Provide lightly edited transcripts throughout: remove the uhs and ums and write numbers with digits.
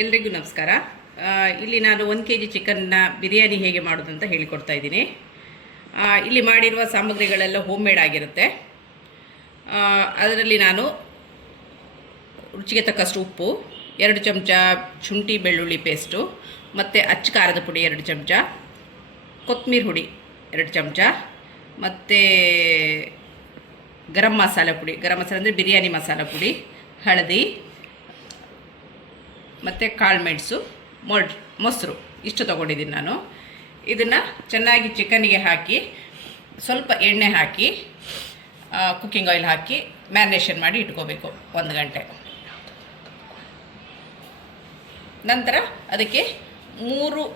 ಎಲ್ರಿಗೂ ನಮಸ್ಕಾರ. ಇಲ್ಲಿ ನಾನು 1 kg ಚಿಕನ್ನ ಬಿರಿಯಾನಿ ಹೇಗೆ ಮಾಡೋದು ಅಂತ ಹೇಳಿಕೊಡ್ತಾ ಇದ್ದೀನಿ. ಇಲ್ಲಿ ಮಾಡಿರುವ ಸಾಮಗ್ರಿಗಳೆಲ್ಲ ಹೋಮ್ ಮೇಡ್ ಆಗಿರುತ್ತೆ. ಅದರಲ್ಲಿ ನಾನು ರುಚಿಗೆ ತಕ್ಕಷ್ಟು ಉಪ್ಪು, 2 ಚಮಚ ಶುಂಠಿ ಬೆಳ್ಳುಳ್ಳಿ ಪೇಸ್ಟು, ಮತ್ತು ಅಚ್ಚ ಖಾರದ ಪುಡಿ 2 ಚಮಚ, ಕೊತ್ತಂಬರಿ ಹುಡಿ 2 ಚಮಚ, ಮತ್ತು ಗರಂ ಮಸಾಲೆ ಪುಡಿ, ಗರಂ ಮಸಾಲೆ ಅಂದರೆ ಬಿರಿಯಾನಿ ಮಸಾಲ ಪುಡಿ, ಹಳದಿ ಮತ್ತು ಕಾಳು ಮೆಣಸು, ಮೊಸರು ಇಷ್ಟು ತೊಗೊಂಡಿದ್ದೀನಿ ನಾನು. ಇದನ್ನು ಚೆನ್ನಾಗಿ ಚಿಕನ್ನಿಗೆ ಹಾಕಿ ಸ್ವಲ್ಪ ಎಣ್ಣೆ ಹಾಕಿ ಕುಕ್ಕಿಂಗ್ ಆಯಿಲ್ ಹಾಕಿ ಮ್ಯಾರಿನೇಷನ್ ಮಾಡಿ ಇಟ್ಕೋಬೇಕು 1 ಗಂಟೆ. ನಂತರ ಅದಕ್ಕೆ 3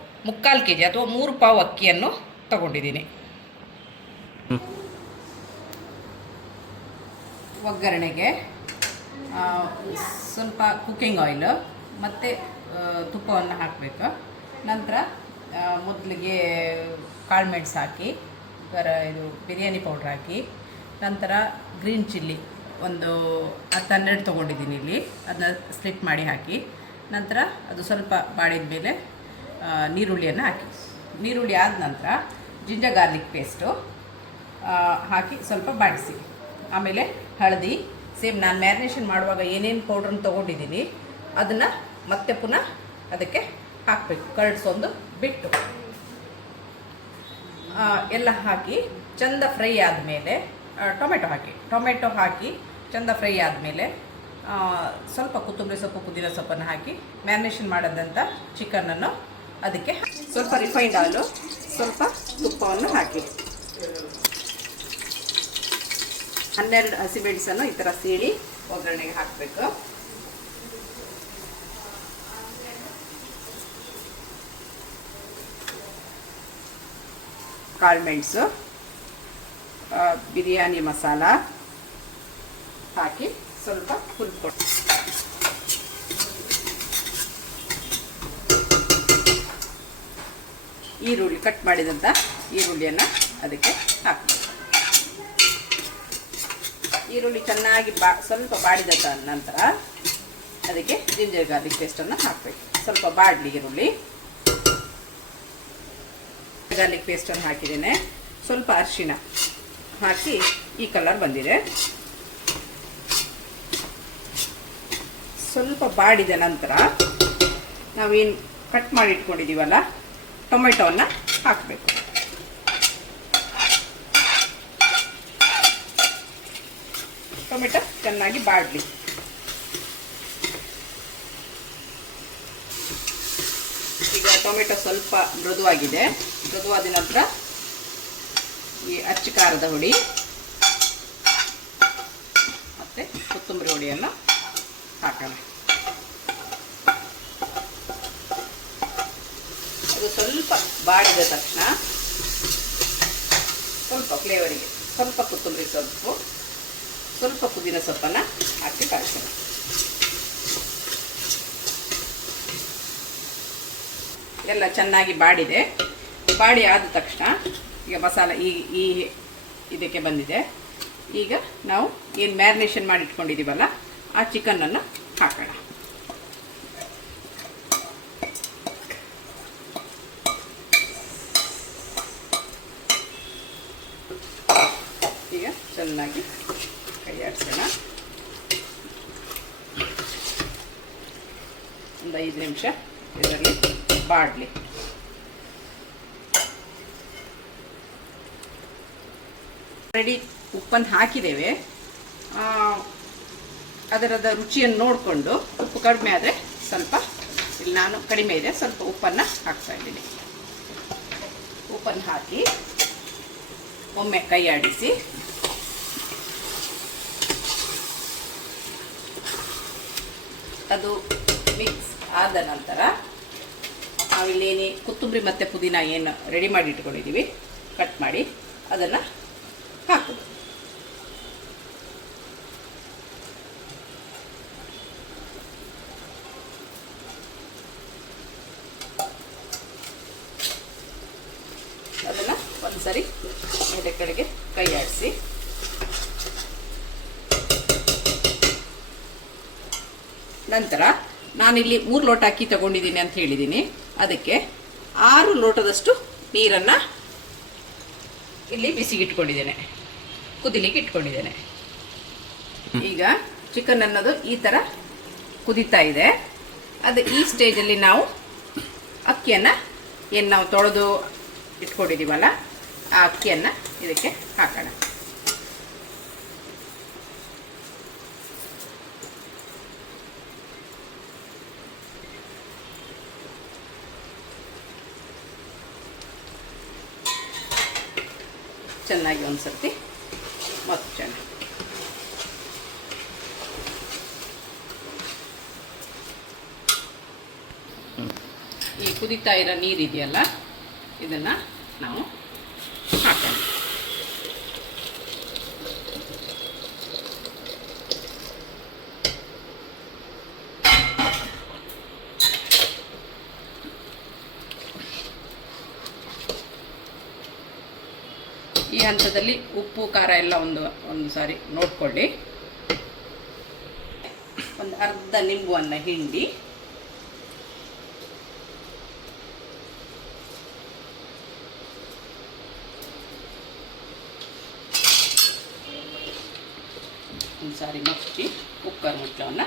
kg ಅಥವಾ 3 ಪಾವು ಅಕ್ಕಿಯನ್ನು ತಗೊಂಡಿದ್ದೀನಿ. ಒಗ್ಗರಣೆಗೆ ಸ್ವಲ್ಪ ಕುಕ್ಕಿಂಗ್ ಆಯಿಲು ಮತ್ತು ತುಪ್ಪವನ್ನು ಹಾಕಬೇಕು. ನಂತರ ಮೊದಲಿಗೆ ಕಾಳು ಮೆಣಸು ಹಾಕಿ ಇದು ಬಿರಿಯಾನಿ ಪೌಡ್ರ್ ಹಾಕಿ, ನಂತರ ಗ್ರೀನ್ ಚಿಲ್ಲಿ ಒಂದು 10-12 ತೊಗೊಂಡಿದ್ದೀನಿ ಇಲ್ಲಿ, ಅದನ್ನ ಸ್ಲಿಟ್ ಮಾಡಿ ಹಾಕಿ, ನಂತರ ಅದು ಸ್ವಲ್ಪ ಬಾಡಿದ ಮೇಲೆ ನೀರುಳ್ಳಿಯನ್ನು ಹಾಕಿ, ನೀರುಳ್ಳಿ ಆದ ನಂತರ ಜಿಂಜರ್ ಗಾರ್ಲಿಕ್ ಪೇಸ್ಟು ಹಾಕಿ ಸ್ವಲ್ಪ ಬಾಡಿಸಿ, ಆಮೇಲೆ ಹಳದಿ ಸೇಮ್ ನಾನು ಮ್ಯಾರಿನೇಷನ್ ಮಾಡುವಾಗ ಏನೇನು ಪೌಡ್ರನ್ನ ತೊಗೊಂಡಿದ್ದೀನಿ ಅದನ್ನು ಮತ್ತೆ ಪುನಃ ಅದಕ್ಕೆ ಹಾಕಬೇಕು, ಕರಡಿಸೊಂದು ಬಿಟ್ಟು ಎಲ್ಲ ಹಾಕಿ ಚೆಂದ ಫ್ರೈ ಆದಮೇಲೆ ಟೊಮೆಟೊ ಹಾಕಿ ಚೆಂದ ಫ್ರೈ ಆದಮೇಲೆ ಸ್ವಲ್ಪ ಕೊತ್ತಂಬರಿ ಸೊಪ್ಪು, ಪುದೀನ ಸೊಪ್ಪನ್ನು ಹಾಕಿ ಮ್ಯಾರಿನೇಷನ್ ಮಾಡೋದಂಥ ಚಿಕನನ್ನು ಅದಕ್ಕೆ ಸ್ವಲ್ಪ ರಿಫೈನ್ಡ್ ಆಯಿಲು, ಸ್ವಲ್ಪ ತುಪ್ಪವನ್ನು ಹಾಕಿ 12 ಹಸಿಮೆಣಸನ್ನು ಈ ಥರ ಸೀಳಿ ಒಗ್ಗರಣೆಗೆ ಹಾಕಬೇಕು. ಕಾಳು ಮೆಣಸು, ಬಿರಿಯಾನಿ ಮಸಾಲ ಹಾಕಿ ಸ್ವಲ್ಪ ಹುರ್ಕೊಂಡು ಈರುಳ್ಳಿ ಕಟ್ ಮಾಡಿದಂಥ ಈರುಳ್ಳಿಯನ್ನು ಅದಕ್ಕೆ ಹಾಕಬೇಕು. ಈರುಳ್ಳಿ ಚೆನ್ನಾಗಿ ಸ್ವಲ್ಪ ಬಾಡಿದ ನಂತರ ಅದಕ್ಕೆ ಜಿಂಜರ್ ಗಾರ್ಲಿಕ್ ಪೇಸ್ಟನ್ನು ಹಾಕಬೇಕು. ಸ್ವಲ್ಪ ಬಾಡಲಿ ಈರುಳ್ಳಿ, ಗಾರ್ಲಿಕ್ ಪೇಸ್ಟನ್ನು ಹಾಕಿದ್ದೇನೆ. ಸ್ವಲ್ಪ ಅರಿಶಿಣ ಹಾಕಿ ಈ ಕಲರ್ ಬಂದಿದೆ. ಸ್ವಲ್ಪ ಬಾಡಿದ ನಂತರ ನಾವೇನು ಕಟ್ ಮಾಡಿ ಇಟ್ಕೊಂಡಿದ್ದೀವಲ್ಲ ಟೊಮೆಟೊವನ್ನು ಹಾಕಬೇಕು. ಟೊಮೆಟೊ ಚೆನ್ನಾಗಿ ಬಾಡಲಿ. ಈಗ ಟೊಮೆಟೊ ಸ್ವಲ್ಪ ಮೃದುವಾದ ನಂತರ ಈ ಅಚ್ಚ ಖಾರದ ಹುಡಿ ಮತ್ತು ಕೊತ್ತಂಬರಿ ಹುಡಿಯನ್ನು ಹಾಕೋಣ. ಅದು ಸ್ವಲ್ಪ ಬಾಡಿದ ತಕ್ಷಣ ಸ್ವಲ್ಪ ಫ್ಲೇವರಿಗೆ ಸ್ವಲ್ಪ ಕೊತ್ತಂಬರಿ ಸೊಪ್ಪು, ಸ್ವಲ್ಪ ಪುದೀನ ಸೊಪ್ಪನ್ನು ಹಾಕಿ ಕಳಿಸೋಣ. ಎಲ್ಲ ಚೆನ್ನಾಗಿ ಬಾಡಿ ಆದ ತಕ್ಷಣ ಈಗ ಮಸಾಲೆ ಈ ಇದಕ್ಕೆ ಬಂದಿದೆ. ಈಗ ನಾವು ಏನು ಮ್ಯಾರಿನೇಷನ್ ಮಾಡಿ ಇಟ್ಕೊಂಡಿದ್ದೀವಲ್ಲ ಆ ಚಿಕನನ್ನು ಹಾಕೋಣ. ಈಗ ಚೆನ್ನಾಗಿ ಕೈ ಆಡಿಸೋಣ. ಒಂದು 5 ನಿಮಿಷ ಇದರಲ್ಲಿ ಬಾಡಲಿ. ರೆಡಿ ಉಪ್ಪನ್ನು ಹಾಕಿದ್ದೇವೆ. ಅದರದ ರುಚಿಯನ್ನು ನೋಡಿಕೊಂಡು ಉಪ್ಪು ಕಡಿಮೆ ಆದರೆ ಸ್ವಲ್ಪ, ಇಲ್ಲಿ ನಾನು ಕಡಿಮೆ ಇದೆ, ಸ್ವಲ್ಪ ಉಪ್ಪನ್ನು ಹಾಕ್ತಾ ಇದ್ದೀನಿ. ಉಪ್ಪನ್ನು ಹಾಕಿ ಒಮ್ಮೆ ಕೈ ಆಡಿಸಿ ಅದು ಮಿಕ್ಸ್ ಆದ ನಂತರ ನಾವಿಲ್ಲೇನು ಕೊತ್ತಂಬರಿ ಮತ್ತು ಪುದೀನ ಏನು ರೆಡಿ ಮಾಡಿ ಇಟ್ಕೊಂಡಿದ್ದೀವಿ ಕಟ್ ಮಾಡಿ ಅದನ್ನು ಹಾಕೋದು. ಅದನ್ನು ಒಂದು ಸರಿ ಮೇಲೆ ಕೆಳಗೆ ಕೈ ಆಡಿಸಿ ನಂತರ ನಾನಿಲ್ಲಿ 3 ಲೋಟ ಅಕ್ಕಿ ತಗೊಂಡಿದ್ದೀನಿ ಅಂತ ಹೇಳಿದ್ದೀನಿ. ಅದಕ್ಕೆ 6 ಲೋಟದಷ್ಟು ನೀರನ್ನು ಇಲ್ಲಿ ಬಿಸಿಗಿಟ್ಕೊಂಡಿದ್ದೇನೆ, ಕುದಿಲಿಕ್ಕೆ ಇಟ್ಕೊಂಡಿದ್ದೇನೆ. ಈಗ ಚಿಕನ್ ಅನ್ನೋದು ಈ ಥರ ಕುದೀತಾ ಇದೆ. ಅದು ಈ ಸ್ಟೇಜಲ್ಲಿ ನಾವು ಅಕ್ಕಿಯನ್ನು ಏನು ನಾವು ತೊಳೆದು ಇಟ್ಕೊಂಡಿದ್ದೀವಲ್ಲ ಆ ಅಕ್ಕಿಯನ್ನು ಇದಕ್ಕೆ ಹಾಕೋಣ. ಚೆನ್ನಾಗಿ ಒಂದು ಸರ್ತಿ ಮಚ್ಚೋಣ. ಈ ಕುದೀತಾ ಇರೋ ನೀರಿದೆಯಲ್ಲ ಇದನ್ನು ನಾವು ಹಾಕೋಣ. ಈ ಹಂತದಲ್ಲಿ ಉಪ್ಪು ಖಾರ ಎಲ್ಲ ಒಂದು ಸಾರಿ ನೋಡ್ಕೊಳ್ಳಿ. ಒಂದು ಅರ್ಧ ನಿಂಬುವನ್ನು ಹಿಂಡಿ ಒಂದು ಸಾರಿ ಮಚ್ಚಿ ಕುಕ್ಕರ್ ಮುಚ್ಚಳವನ್ನು